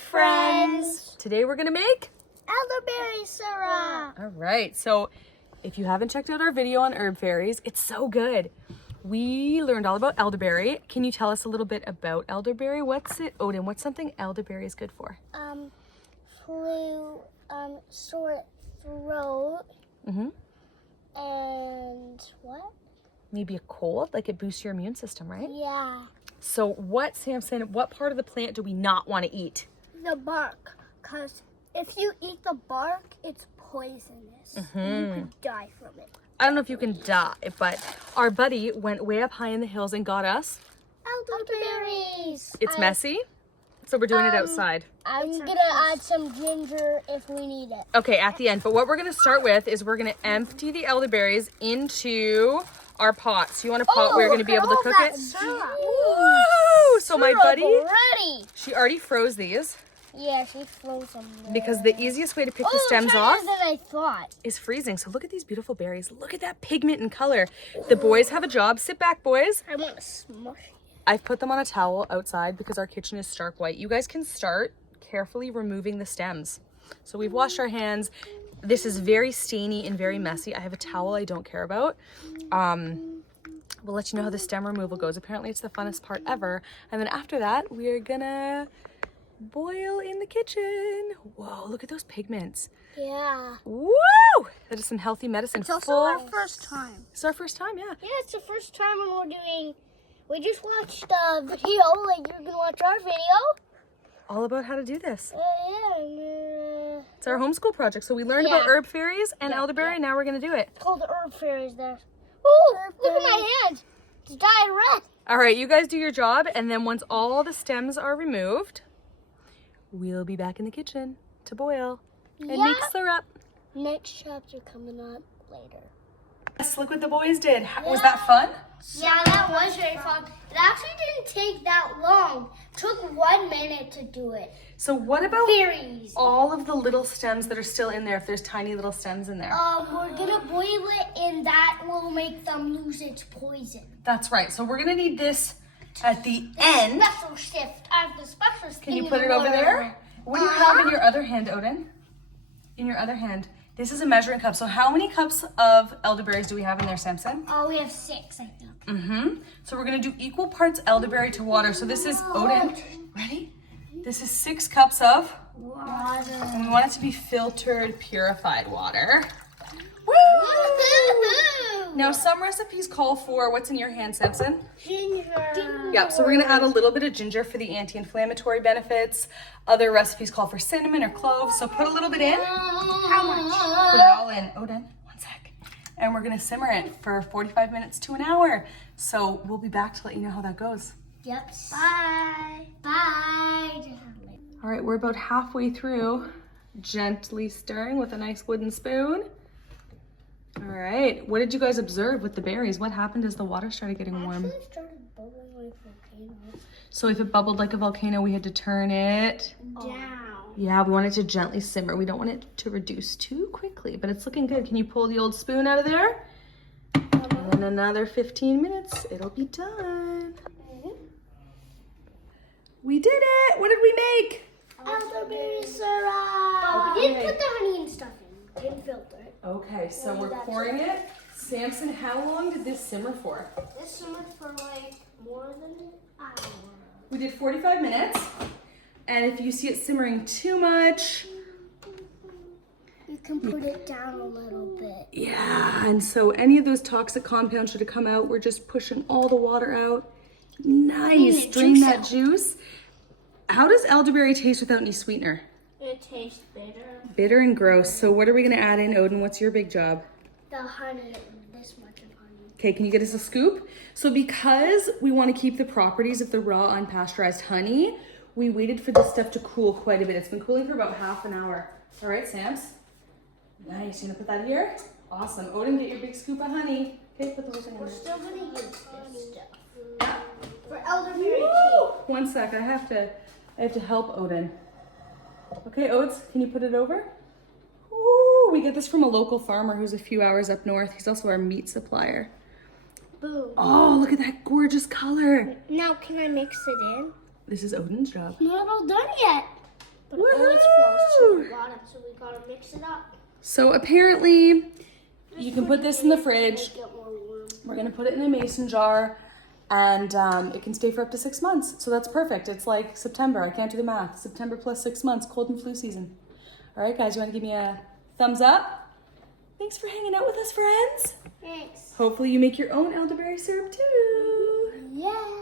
friends! Today we're gonna make Elderberry syrup! all right, so if you haven't checked out our video on herb fairies, it's so good. We learned all about elderberry. Can you tell us a little bit about elderberry? What's it, Odin? What's something elderberry is good for? Flu, sore throat, and what? Maybe a cold, like it boosts your immune system, right? Yeah. So what, Samson, what part of the plant do we not want to eat? The bark, because if you eat the bark, it's poisonous. You could die from it. I don't know if you can die, but our buddy went way up high in the hills and got us. Elderberries! It's messy, so we're doing it outside. I'm gonna add some ginger if we need it. Okay, at the end. But what we're gonna start with is we're gonna empty the elderberries into our pot. So you want a pot where you're gonna be able to cook it? Woo! So my buddy, she already froze these. Yeah, she froze them. Because the easiest way to pick the stems off than I thought. is freezing. So look at these beautiful berries. Look at that pigment and color. The boys have a job. Sit back, boys. I want to smush it. I've put them on a towel outside because our kitchen is stark white. You guys can start carefully removing the stems. So we've washed our hands. This is very stainy and very messy. I have a towel I don't care about. We'll let you know how the stem removal goes. Apparently it's the funnest part ever. And then after that, we're gonna boil in the kitchen. Whoa, look at those pigments. Yeah. Woo! That is some healthy medicine. It's also our first time. It's our first time, yeah. Yeah, it's the first time when we're doing... We just watched a video, like you're gonna watch our video. All about how to do this. It's It's our homeschool project. So we learned about herb fairies and elderberry, and now we're gonna do it. called the herb fairies there. Ooh, look at my hand. It's dyed red. All right, you guys do your job, and then once all the stems are removed, we'll be back in the kitchen to boil and make syrup. Next chapter coming up later. Yes, look what the boys did. Was that fun? Yeah, that was very fun. It actually didn't take that long. It took 1 minute to do it. So what about Berries. all of the little stems that are still in there, if there's tiny little stems in there? We're gonna boil it, and that will make them lose its poison. That's right. So we're gonna need this at the end. Special shift. I have the special shift. Can you put it over there? What do you have in your other hand, Odin? In your other hand. This is a measuring cup. So how many cups of elderberries do we have in there, Samson? We have 6, I think. So we're gonna do equal parts elderberry to water. So this is, Odin, ready? This is 6 cups of Water. and we want it to be filtered, purified water. Woo! Now some recipes call for, what's in your hand, Samson? Ginger. Yep, so we're gonna add a little bit of ginger for the anti-inflammatory benefits. Other recipes call for cinnamon or cloves, so put a little bit in. How much? Put it all in. Odin, 1 sec. And we're gonna simmer it for 45 minutes to an hour. So we'll be back to let you know how that goes. Yep. Bye. Bye. All right, we're about halfway through. Gently stirring with a nice wooden spoon. All right, what did you guys observe with the berries? What happened as the water started getting warm? Actually started bubbling like a volcano. So if it bubbled like a volcano, we had to turn it Down. Yeah, we want it to gently simmer. We don't want it to reduce too quickly, but it's looking good. Can you pull the old spoon out of there? And in another 15 minutes, it'll be done. We did it! What did we make? Elderberry syrup. But we didn't put the honey and stuff in. Didn't filter it. Okay, so we're pouring it. Samson, how long did this simmer for? This simmered for like more than an hour. We did 45 minutes. And if you see it simmering too much, You can put it down a little bit. yeah, and so any of those toxic compounds should have come out. We're just pushing all the water out. Nice, drain that juice. How does elderberry taste without any sweetener? It tastes bitter. Bitter and gross. So what are we gonna add in, Odin? What's your big job? The honey, this much of honey. Okay, can you get us a scoop? So because we want to keep the properties of the raw unpasteurized honey, we waited for this stuff to cool quite a bit. It's been cooling for about half an hour. All right, Sams. Nice, you gonna put that here? Awesome. Odin, get your big scoop of honey. Okay, put the whole thing in We're there. still gonna use this stuff. For elderberry Woo! 1 sec, I have to help Odin. Okay, Odes, can you put it over? Ooh, we get this from a local farmer who's a few hours up north. He's also our meat supplier. Boom. Oh, look at that gorgeous color. Now can I mix it in? This is Odin's job. Not all done yet. So apparently you can put this in the fridge. Get more warm. We're gonna put it in a mason jar and it can stay for up to 6 months. So that's perfect. It's like September, I can't do the math. September plus 6 months, cold and flu season. All right, guys, you wanna give me a thumbs up? Thanks for hanging out with us, friends. Thanks. Hopefully you make your own elderberry syrup too. Yeah.